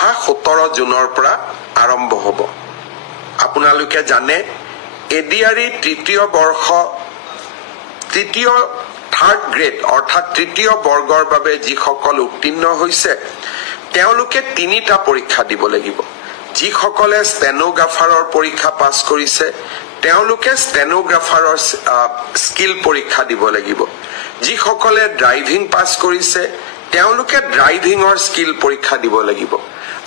অহা 17 জুনৰ পৰা আৰম্ভ হ'ব আপোনালোকে জানে এডিআৰই তৃতীয় বৰ্ষ তৃতীয় থাৰ্ড গ্ৰেড অৰ্থাৎ তৃতীয় বৰ্গৰ বাবে যিসকল উত্তীৰ্ণ হৈছে তেওঁলোকে তিনিটা পৰীক্ষা দিব লাগিব যিসকলে ষ্টেনোগ্ৰাফাৰৰ পৰীক্ষা পাছ কৰিছে তেওঁলোকে ষ্টেনোগ্ৰাফাৰৰ স্কিল পৰীক্ষা দিব লাগিব যিসকলে ড্ৰাইভিং পাছ কৰিছে তেওঁলোকে ড্ৰাইভিংৰ স্কিল পৰীক্ষা দিব লাগিব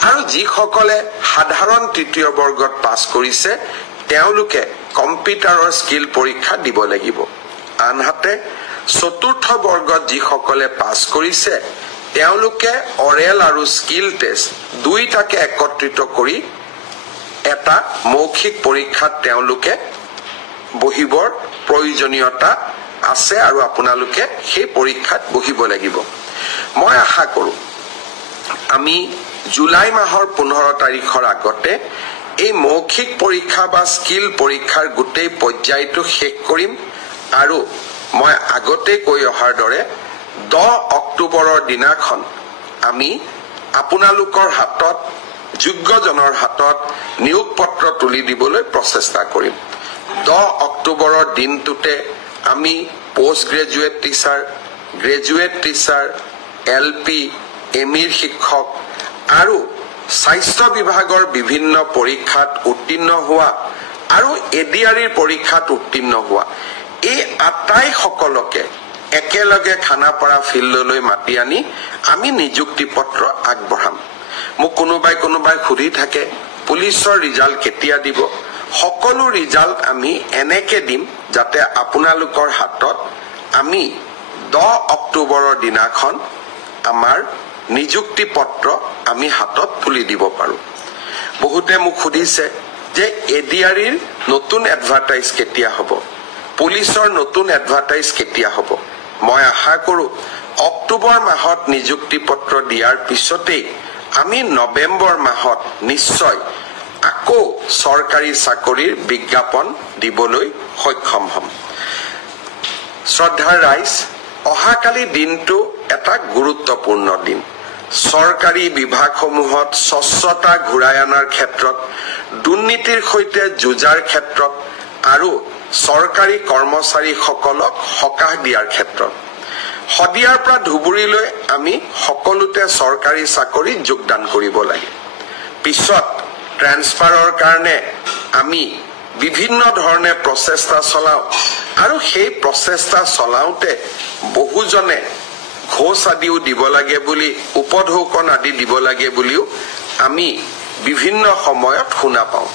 আৰু যিসকলে সাধাৰণ তৃতীয় বৰ্গত পাছ কৰিছে তেওঁলোকে কম্পিউটাৰৰ স্কিল পৰীক্ষা দিব লাগিব আনহাতে চতুৰ্থ বৰ্গত যিসকলে পাছ কৰিছে তেওঁলোকে অৰেল আৰু স্কিল টেষ্ট দুইটাকে একত্ৰিত কৰি এটা মৌখিক পৰীক্ষাত তেওঁলোকে বহিবৰ প্ৰয়োজনীয়তা আছে আৰু আপোনালোকে সেই পৰীক্ষাত বহিব লাগিব মই আশা কৰো আমি জুলাই মাহৰ 15 তাৰিখৰ আগতে এই মৌখিক পৰীক্ষা বা স্কিল পৰীক্ষাৰ গোটেই পৰ্যায়টো শেষ কৰিম আৰু মই আগতে কৈ অহাৰ দৰে 10 অক্টোবৰৰ দিনাখন আমি আপোনালোকৰ হাতত যোগ্যজনৰ হাতত নিয়োগ পত্ৰ তুলি দিবলৈ প্ৰচেষ্টা কৰিম 10 অক্টোবৰৰ দিনটোতে আমি post graduate teacher graduate teacher LP এমিৰ শিক্ষক আৰু স্বাস্থ্য বিভাগৰ বিভিন্ন পৰীক্ষাত উত্তীৰ্ণ হোৱা আৰু এডিআৰইৰ পৰীক্ষাত উত্তীৰ্ণ হোৱা এই আটাই সকলকে একেলগে খানাপাৰা ফিল্ডলৈ মাতি আনি আমি নিযুক্তি পত্ৰ আগবঢ়াম মোক কোনোবাই খুৰি থাকে পুলিচৰ ৰিজাল্ট কেতিয়া দিব সকলো ৰিজাল্ট আমি এনেকে দিম যাতে আপোনালোকৰ হাতত আমি 10 অক্টোবৰৰ দিনাখন আমাৰ নিযুক্তি পত্ৰ আমি হাতত তুলি দিব পাৰো বহুতে মোক খুদিছে যে এডিআৰইৰ নতুন এডভাৰটাইজ কেতিয়া হ'ব পুলিচৰ নতুন এডভাৰটাইজ কেতিয়া হ'ব মই আশা কৰো অক্টোবৰ মাহত নিযুক্তি পত্ৰ দিয়াৰ পিছতেই আমি নৱেম্বৰ মাহত নিশ্চয় আকৌ চৰকাৰী চাকৰিৰ বিজ্ঞাপন দিবলৈ সক্ষম হ'ম শ্ৰদ্ধাৰ ৰাইজ অহাকালি দিনটো এটা গুৰুত্বপূৰ্ণ দিন চৰকাৰী বিভাগসমূহত স্বচ্ছতা ঘূৰাই অনাৰ ক্ষেত্ৰত দুৰ্নীতিৰ সৈতে যুঁজাৰ ক্ষেত্ৰত আৰু চৰকাৰী কৰ্মচাৰীসকলক সকাহ দিয়াৰ ক্ষেত্ৰত হদিয়াৰ পৰা ধুবুৰীলৈ আমি সকলোতে চৰকাৰী চাকৰিত যোগদান কৰিব লাগে পিছত ট্ৰান্সফাৰৰ কাৰণে আমি বিভিন্ন ধৰণে প্ৰচেষ্টা চলাও আৰু সেই প্ৰচেষ্টা চলাওতে বহুজনে ঘোষ আদিও দিব লাগে বুলি উপঢৌকন আদি দিব লাগে বুলিও আমি বিভিন্ন সময়ত শুনা পাওঁ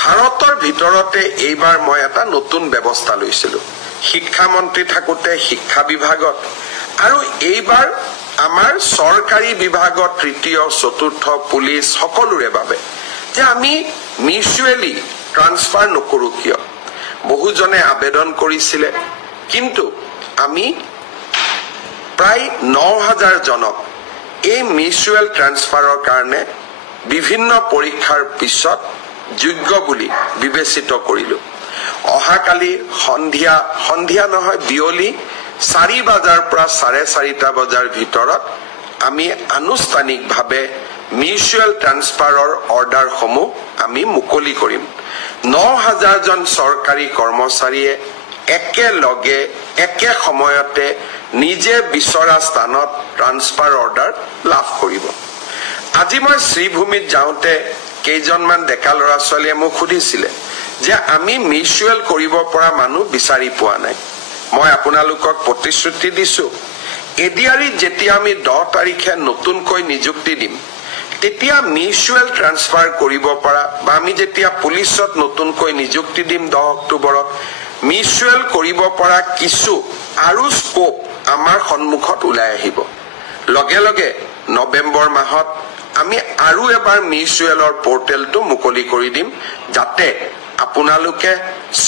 ভাৰতৰ ভিতৰতে এইবাৰ মই এটা নতুন ব্যৱস্থা লৈছিলো শিক্ষা মন্ত্ৰী থাকোতে শিক্ষা বিভাগত আৰু এইবাৰ আমাৰ চৰকাৰী বিভাগত তৃতীয় চতুৰ্থ পুলিচ সকলোৰে বাবে যে আমি মিউচুৱেলি ট্ৰান্সফাৰ নকৰো কিয় বহুজনে আবেদন কৰিছিলে কিন্তু আমি প্ৰায় 9000 জনক এই মিউচুৱেল ট্ৰান্সফাৰৰ কাৰণে বিভিন্ন পৰীক্ষাৰ পিছত যোগ্য বুলি বিবেচিত কৰিলো অহাকালি সন্ধিয়া নহয় বিয়লি 4 বজাৰ পৰা 4:30 বজাৰ ভিতৰত আমি আনুষ্ঠানিকভাৱে মিউচুৱেল ট্ৰান্সফাৰৰ অৰ্ডাৰসমূহ আমি মুকলি কৰিম 9000 জন চৰকাৰী কৰ্মচাৰীয়ে একেলগে একে সময়তে নিজে বিচৰা স্থানত ট্ৰান্সফাৰ অৰ্ডাৰ লাভ কৰিব আজি মই শ্ৰীভূমিত যাওঁতে কেইজনমান ডেকা ল'ৰা ছোৱালীয়ে মোক সুধিছিলে যে আমি মিউচুৱেল কৰিব পৰা মানুহ বিচাৰি পোৱা নাই মই আপোনালোকক প্ৰতিশ্ৰুতি দিছো এডিআৰইত যেতিয়া আমি 10 তাৰিখে নতুনকৈ নিযুক্তি দিম তেতিয়া মিউচুৱেল ট্ৰান্সফাৰ কৰিব পৰা বা আমি যেতিয়া পুলিচত নতুনকৈ নিযুক্তি দিম 10 অক্টোবৰত মিউচুৱেল কৰিব পৰা কিছু আৰু স্কোপ আমাৰ সন্মুখত ওলাই আহিব লগে লগে নৱেম্বৰ মাহত আমি আৰু এবাৰ মিউচুৱেলৰ পোৰ্টেলটো মুকলি কৰি দিম যাতে আপোনালোকে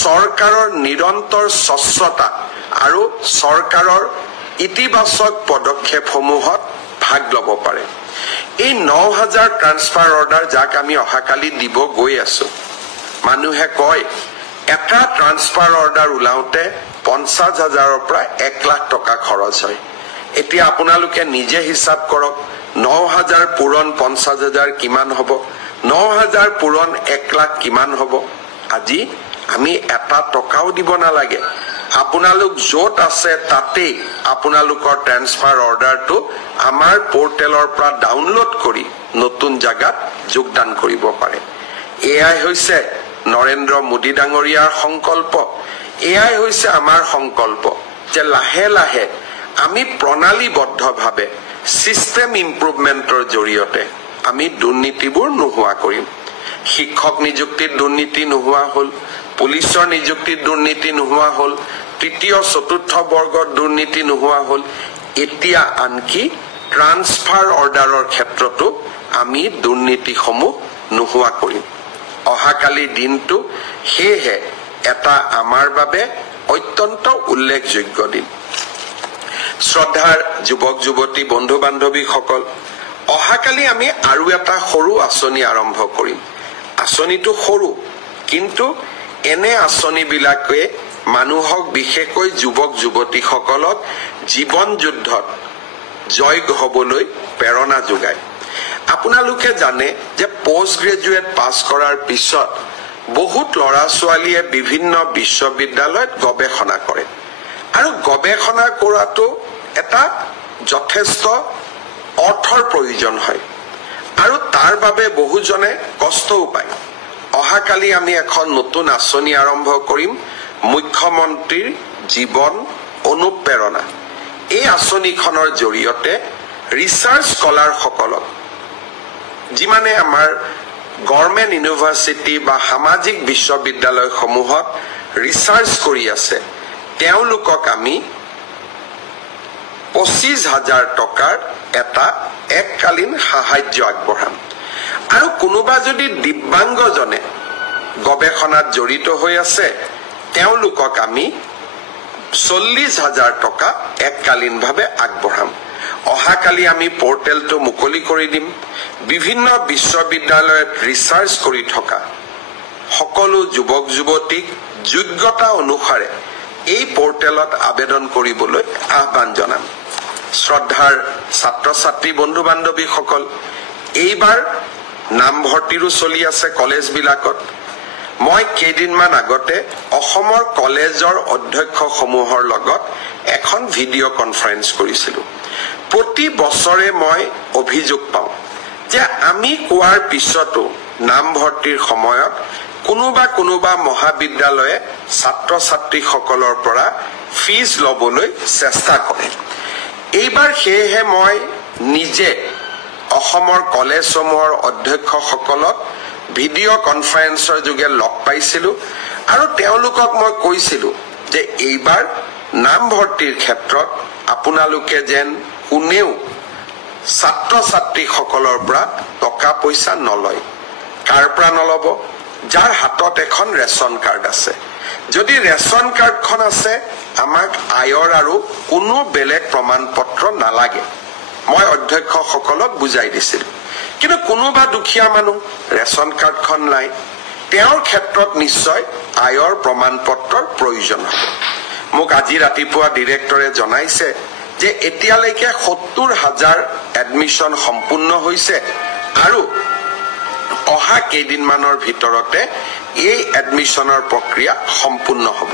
চৰকাৰৰ নিৰন্তৰ স্বচ্ছতা আৰু চৰকাৰৰ ইতিবাচক পদক্ষেপসমূহত ভাগ ল'ব পাৰে এই 9000 ট্ৰান্সফাৰ অৰ্ডাৰ যাক আমি অহাকালি দিব গৈ আছো মানুহে কয় এটা ট্ৰান্সফাৰ অৰ্ডাৰ উলাওতে 50,000ৰ পৰা 1 লাখ টকা খৰচ হয় এতিয়া আপোনালোকে নিজে হিসাব কৰক 9,000 পূৰণ 50,000 কিমান হ'ব 9,000 পূৰণ 1 লাখ কিমান হ'ব আজি আমি এটা টকাও দিব নালাগে আপোনালোক য'ত আছে তাতেই আপোনালোকৰ ট্ৰান্সফাৰ অৰ্ডাৰটো আমাৰ পোৰ্টেলৰ পৰা ডাউনলোড কৰি নতুন জাগাত যোগদান কৰিব পাৰে এয়াই হৈছে নৰেন্দ্ৰ মোদী ডাঙৰীয়াৰ সংকল্প এয়াই হৈছে আমাৰ সংকল্প যে লাহে লাহে আমি প্ৰণালীবদ্ধভাৱে সিস্টেম ইমপ্ৰুভমেন্টৰ জৰিয়তে আমি দুৰ্নীতিবোৰ নোহোৱা কৰিম শিক্ষক নিযুক্তিত দুৰ্নীতি নোহোৱা হ'ল পুলিচৰ নিযুক্তিত দুৰ্নীতি নোহোৱা হ'ল তৃতীয় চতুৰ্থ বৰ্গৰ দুৰ্নীতি নোহোৱা হ'ল এতিয়া আনকি ট্ৰান্সফাৰ অৰ্ডাৰৰ ক্ষেত্ৰতো আমি দুৰ্নীতিসমূহ নোহোৱা কৰিম অহাকালি দিনটো হেহে এটা আমাৰ বাবে অত্যন্ত উল্লেখযোগ্য দিন শ্ৰদ্ধাৰ যুৱক যুৱতী বন্ধু বান্ধৱীসকল অহাকালি আমি আৰু এটা সৰু আঁচনি আৰম্ভ কৰিম আঁচনিটো সৰু কিন্তু এনে আঁচনিবিলাকে মানুহক বিশেষকৈ যুৱক যুৱতীসকলক জীৱন যুদ্ধত জয় হ'বলৈ প্ৰেৰণা যোগায় আপোনালোকে জানে যে পোষ্ট গ্ৰেজুৱেট পাছ কৰাৰ পিছত বহুত ল'ৰা ছোৱালীয়ে বিভিন্ন বিশ্ববিদ্যালয়ত গৱেষণা কৰে আৰু গৱেষণা কৰাটো এটা যথেষ্ট অৰ্থৰ প্ৰয়োজন হয় আৰু তাৰ বাবে বহুজনে কষ্টও পায় অহাকালি আমি এখন নতুন আঁচনি আৰম্ভ কৰিম মুখ্যমন্ত্ৰীৰ জীৱন অনুপ্ৰেৰণা এই আঁচনিখনৰ জৰিয়তে ৰিচাৰ্চ স্কলাৰসকলক যিমানে আমাৰ গভৰ্ণমেণ্ট ইউনিভাৰ্চিটি বা সামাজিক বিশ্ববিদ্যালয়সমূহত ৰিচাৰ্চ কৰি আছে তেওঁলোকক আমি 25,000 টকাৰ এটা এককালীন সাহায্য আগবঢ়াম আৰু কোনোবা যদি দিব্যাংগজনে গৱেষণাত জড়িত হৈ আছে তেওঁলোকক আমি 40,000 টকা এককালীনভাৱে আগবঢ়াম অহাকালি আমি পোৰ্টেলটো মুকলি কৰি দিম বিভিন্ন বিশ্ববিদ্যালয়ত ৰিচাৰ্চ কৰি থকা সকলো যুৱক যুৱতীক যোগ্যতা অনুসাৰে এই পোৰ্টেলত আবেদন কৰিবলৈ আহ্বান জনাম শ্ৰদ্ধাৰ ছাত্ৰ ছাত্ৰী বন্ধু বান্ধৱীসকল এইবাৰ নামভৰ্তিৰো চলি আছে কলেজবিলাকত মই কেইদিনমান আগতে অসমৰ কলেজৰ অধ্যক্ষসমূহৰ লগত এখন ভিডিঅ' কনফাৰেন্স কৰিছিলোঁ প্ৰতি বছৰে মই অভিযোগ পাওঁ যে আমি কোৱাৰ পিছতো নামভৰ্তিৰ সময়ত কোনোবা মহাবিদ্যালয়ে ছাত্ৰ ছাত্ৰীসকলৰ পৰা ফিজ ল'বলৈ চেষ্টা কৰে এইবাৰ সেয়েহে মই নিজে অসমৰ কলেজসমূহৰ অধ্যক্ষসকলক ভিডিঅ' কনফাৰেন্সৰ যোগে লগ পাইছিলোঁ আৰু তেওঁলোকক মই কৈছিলোঁ যে এইবাৰ নামভৰ্তিৰ ক্ষেত্ৰত আপোনালোকে যেন কোনেও ছাত্ৰ ছাত্ৰীসকলৰ পৰা টকা পইচা নলয় কাৰ পৰা নলব যাৰ হাতত এখন ৰেচন কাৰ্ড আছে যদি ৰেচন কাৰ্ডখন আছে আমাক আয়ৰ আৰু কোনো বেলেগ প্ৰমাণ পত্ৰ নালাগে মই অধ্যক্ষসকলক বুজাই দিছিলোঁ কিন্তু কোনোবা দুখীয়া মানুহ ৰেচন কাৰ্ডখন নাই তেওঁৰ ক্ষেত্ৰত নিশ্চয় আয়ৰ প্ৰমাণ পত্ৰৰ প্ৰয়োজন হ'ব মোক আজি ৰাতিপুৱা ডিৰেক্টৰে জনাইছে যে এতিয়ালৈকে 70,000 এডমিশন সম্পূৰ্ণ হৈছে আৰু অহা কেইদিনমানৰ ভিতৰতে এই এডমিশনৰ প্ৰক্ৰিয়া সম্পূৰ্ণ হ'ব